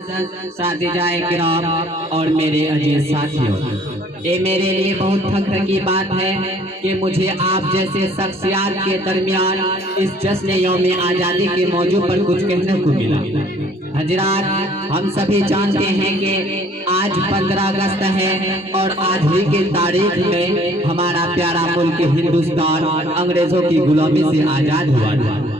साथीजाए किराम और मेरे अजीज साथियों, ये मेरे लिए बहुत फख्र की बात है कि मुझे आप जैसे शख्सियात के दरमियान इस जश्न यौम आज़ादी के मौजू पर कुछ कहने को मिला। हजरात, हम सभी जानते हैं कि आज 15 अगस्त है और आज ही की तारीख में हमारा प्यारा मुल्क हिंदुस्तान अंग्रेजों की गुलामी से आज़ाद हुआ था।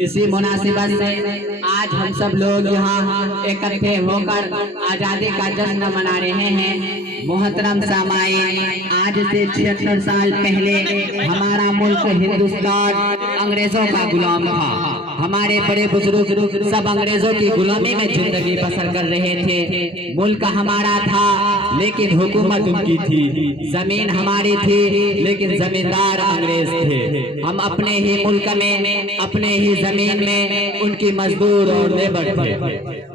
इसी मुनासिबत से आज हम सब लोग यहाँ इकट्ठे होकर आज़ादी का जश्न मना रहे हैं। मोहतरम सामाईन, आज से 76 साल पहले हमारा मुल्क हिंदुस्तान अंग्रेजों का गुलाम था। हमारे बड़े बुजुर्ग सब अंग्रेजों की गुलामी में जिंदगी बसर कर रहे थे। मुल्क हमारा था लेकिन हुकूमत उनकी थी, जमीन हमारी थी लेकिन जमींदार अंग्रेज थे। हम अपने ही मुल्क में, अपने ही जमीन में उनकी मजदूर और लेबर थे।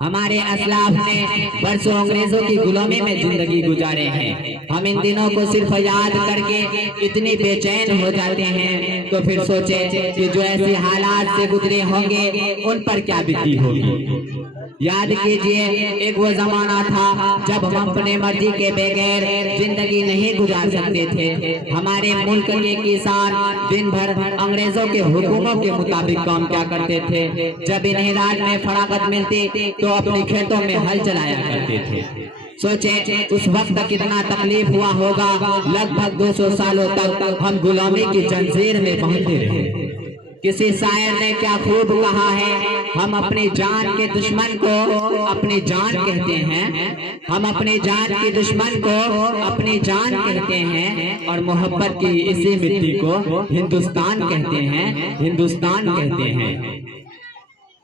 हमारे असलाफ ने बरसों अंग्रेजों की गुलामी में जिंदगी गुजारे हैं। हम इन दिनों को सिर्फ याद करके इतनी बेचैन हो जाते हैं तो फिर सोचे कि जो ऐसे हालात से गुजरे होंगे उन पर क्या बीती होगी। याद कीजिए, एक वो जमाना था जब हम अपने मर्जी के बगैर जिंदगी नहीं गुजार सकते थे। हमारे मुल्क के किसान दिन भर अंग्रेजों के हुक्मों के मुताबिक काम क्या करते थे। जब इन्हें रात में फरागत मिलती तो अपने खेतों में हल चलाया करते थे। सोचे उस वक्त कितना तकलीफ हुआ होगा। लगभग 200 सालों तक हम गुलामी की जंजीर में बंधे रहे। किसी शायर ने क्या खूब कहा है, हम अपनी जान के दुश्मन को अपनी जान कहते हैं। हम अपनी जान के दुश्मन को अपनी जान कहते हैं और मोहब्बत की इसी मिट्टी को हिंदुस्तान कहते हैं, हिंदुस्तान कहते हैं।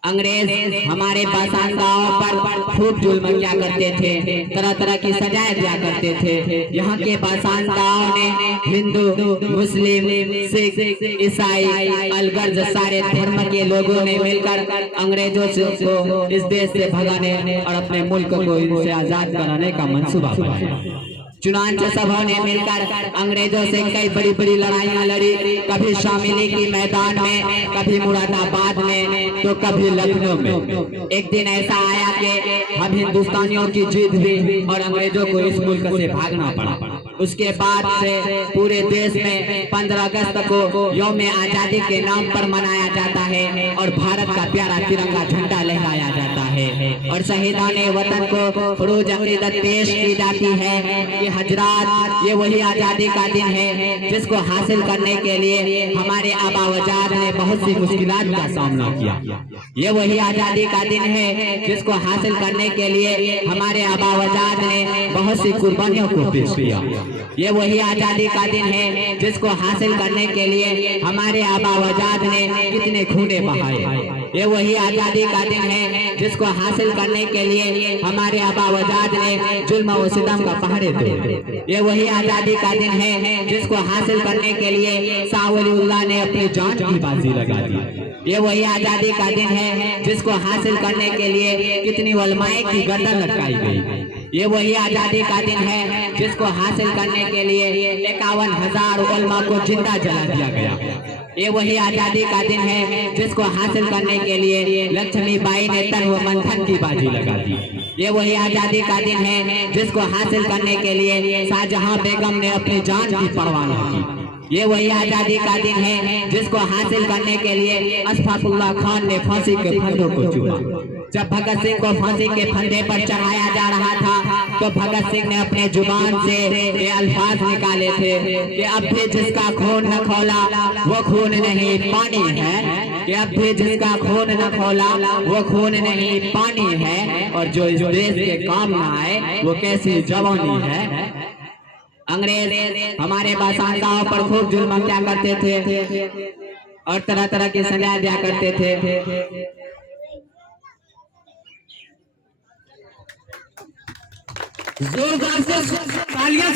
अंग्रेज हमारे बाशिंदाओं पर खूब जुल्म किया करते थे, तरह तरह की सजाएं दिया करते थे। यहाँ के बाशिंदाओं ने हिंदू, मुस्लिम, सिख, ईसाई, अलगर्ज सारे धर्म के लोगों ने मिलकर अंग्रेजों को इस देश से भगाने और अपने मुल्क को इनसे आजाद कराने का मंसूबा बनाया। चुनांचे सबों ने मिलकर अंग्रेजों से कई बड़ी बड़ी लड़ाइयां लड़ी, कभी शामिली की मैदान में, कभी मुरादाबाद में, तो कभी लखनऊ में। एक दिन ऐसा आया कि हम हिंदुस्तानियों की जीत हुई और अंग्रेजों को इस मुल्क से भागना पड़ा। उसके बाद से पूरे देश में 15 अगस्त को यौम आज़ादी के नाम पर मनाया जाता है और भारत का प्यारा तिरंगा झंडा लहराया जाता है और शहीदाने वतन को फरोज अकीदत पेश की जाती है कि हजरात, ये वही आज़ादी का दिन है जिसको हासिल करने के लिए हमारे आबावजाद ने बहुत सी मुश्किलात का सामना किया। ये वही आज़ादी का दिन है जिसको हासिल करने के लिए हमारे आबावजाद ने बहुत सी कुर्बानियों को पेश किया। ये वही आज़ादी का दिन है जिसको हासिल करने के लिए हमारे आबावजाद ने कितने खूने बहाए। ये वही आज़ादी का दिन है जिसको हासिल करने के लिए हमारे आबावजाद ने जुल्म और सितम का पहाड़े तोड़े। ये वही आज़ादी का दिन है जिसको हासिल करने के लिए शाह वलीउल्लाह ने अपनी जान की बाजी लगा दी। ये वही आज़ादी का दिन है जिसको हासिल करने के लिए कितनी उलमाए की गर्दन लटकाई गई। ये वही आज़ादी का दिन है जिसको हासिल करने के लिए 51,000 उलमा को जिंदा जला दिया गया। ये वही आज़ादी का दिन है जिसको हासिल करने के लिए लक्ष्मीबाई ने तन व मंथन की बाजी लगा दी। ये वही आज़ादी का दिन है जिसको हासिल करने के लिए शाहजहां बेगम ने अपनी जान की परवाह न की। ये वही आज़ादी का दिन है जिसको हासिल करने के लिए अशफाकुल्लाह खान ने फांसी के फंदों को चूमा। जब भगत सिंह को फांसी के फंदे पर चढ़ाया जा रहा था तो भगत सिंह ने अपने जुबान से ये अल्फाज निकाले थे कि अब भी जिसका खून न खौला वो खून नहीं पानी है, कि अब भी जिसका खून न खौला वो खून नहीं पानी है, और जो इस देश के काम न आए वो कैसी जवानी है। अंग्रेज हमारे बाशिंदाओं पर खूब जुल्म किया करते थे और तरह तरह की सजा दिया करते थे। जोरदार से तालियां